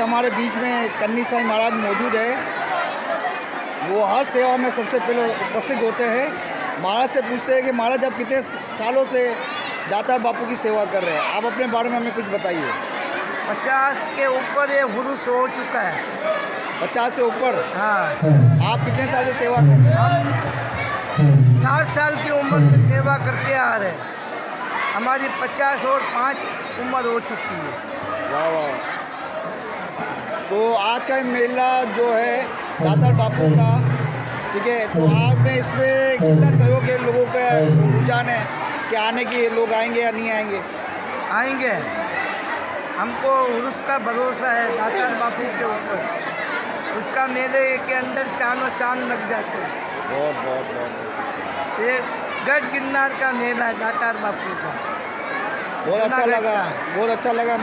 आज हमारे बीच में कन्नी साईं महाराज मौजूद है। वो हर सेवा में सबसे पहले उपस्थित होते हैं। महाराज से पूछते हैं कि महाराज आप कितने सालों से दातार बापू की सेवा कर रहे हैं, आप अपने बारे में हमें कुछ बताइए। 50 के ऊपर ये हुरुस हो चुका है। 50 से ऊपर? हाँ। आप कितने साल से सेवा कर रहे हैं? 60 साल की उम्र से सेवा करते आ रहे हैं। हमारी 50 और 5 उम्र हो चुकी है। वाह वाह। तो आज का मेला जो है दातार बापू का, ठीक है, तो आपने इसमें कितना सहयोग है, लोगों का रुझान है कि आने की, लोग आएंगे या नहीं आएंगे? आएंगे, हमको उसका भरोसा है दातार बापू के ऊपर। उसका मेले के अंदर चांदों चांद लग जाते हैं। बहुत बहुत बहुत ये गढ़ गिरनार का मेला है दातार बापू का। बहुत अच्छा लगा, बहुत अच्छा लगा।